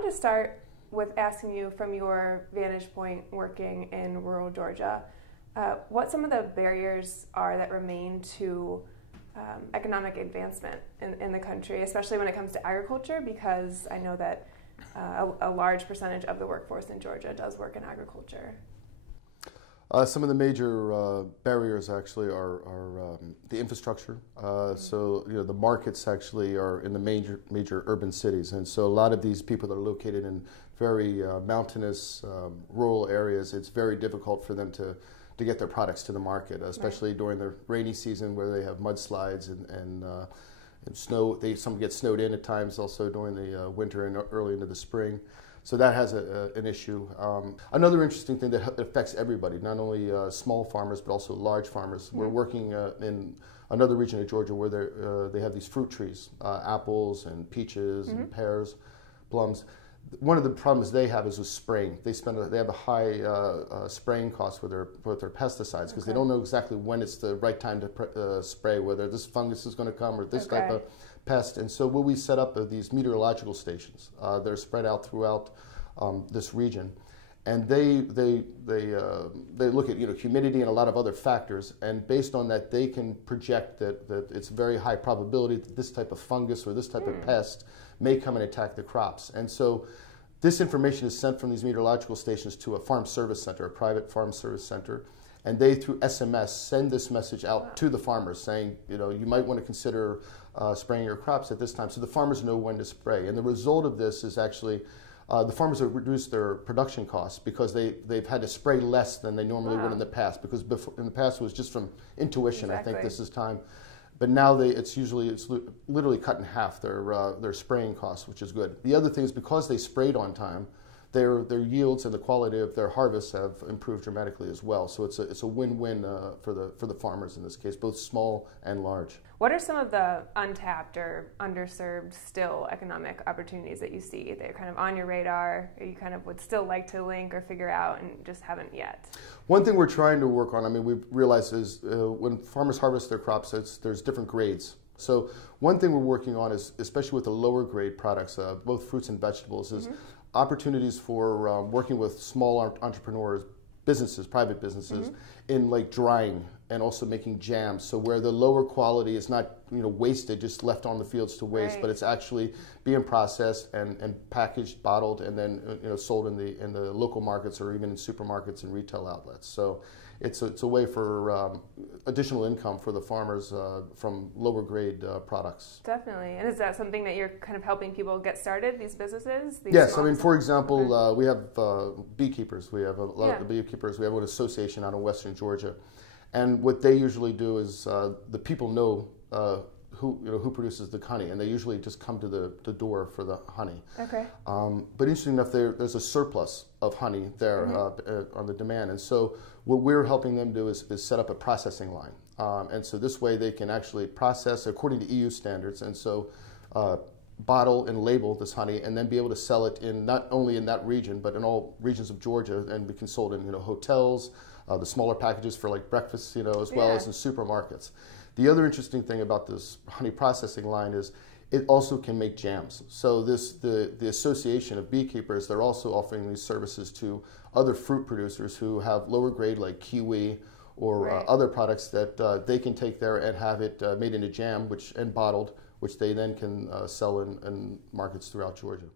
wanted to start with asking you, from your vantage point working in rural Georgia, what some of the barriers are that remain to economic advancement in the country, especially when it comes to agriculture, because I know that a large percentage of the workforce in Georgia does work in agriculture. Some of the major barriers actually are the infrastructure. So the markets actually are in the major urban cities, and so a lot of these people that are located in very mountainous rural areas, it's very difficult for them to get their products to the market, especially during the rainy season where they have mudslides and snow. Some get snowed in at times also during the winter and early into the spring. So that has an issue. Another interesting thing that affects everybody, not only small farmers but also large farmers. We're working in another region of Georgia where they have these fruit trees, apples and peaches and pears, plums. One of the problems they have is with spraying. They have a high spraying cost with their pesticides because they don't know exactly when it's the right time to spray, whether this fungus is going to come or this type of pest. And so what we set up are these meteorological stations. They're spread out throughout this region, and they look at humidity and a lot of other factors, and based on that they can project that it's very high probability that this type of fungus or this type of pest may come and attack the crops. And so this information is sent from these meteorological stations to a farm service center, a private farm service center, and they, through SMS, send this message out to the farmers saying, you might want to consider spraying your crops at this time, so the farmers know when to spray. And the result of this is actually the farmers have reduced their production costs because they've had to spray less than they normally would in the past, because in the past it was just from intuition. I think this is time. But now it's literally cut in half their spraying costs, which is good. The other thing is because they sprayed on time, their yields and the quality of their harvests have improved dramatically as well. So it's a win-win for the farmers in this case, both small and large. What are some of the untapped or underserved still economic opportunities that you see? They're kind of on your radar, or you kind of would still like to link or figure out and just haven't yet? One thing we're trying to work on, we've realized is when farmers harvest their crops, there's different grades. So one thing we're working on is, especially with the lower grade products, both fruits and vegetables, is opportunities for working with small entrepreneurs, businesses, private businesses, in like drying and also making jams. So where the lower quality is not wasted, just left on the fields to waste, but it's actually being processed and packaged, bottled, and then sold in the local markets or even in supermarkets and retail outlets. So it's a way for additional income for the farmers from lower grade products. Definitely. And is that something that you're kind of helping people get started, these businesses? Yes. For example, we have beekeepers. We have a lot of beekeepers. We have an association out in western Georgia. And what they usually do is the people know who produces the honey, and they usually just come to the door for the honey. Okay. But interesting enough, there's a surplus of honey there on the demand, and so what we're helping them do is set up a processing line, and so this way they can actually process according to EU standards, and so bottle and label this honey, and then be able to sell it in not only in that region but in all regions of Georgia, and we can sold in hotels, the smaller packages for like breakfast, as well as in supermarkets. The other interesting thing about this honey processing line is it also can make jams. So the Association of Beekeepers, they're also offering these services to other fruit producers who have lower grade like kiwi or other products that they can take there and have it made into jam and bottled, which they then can sell in markets throughout Georgia.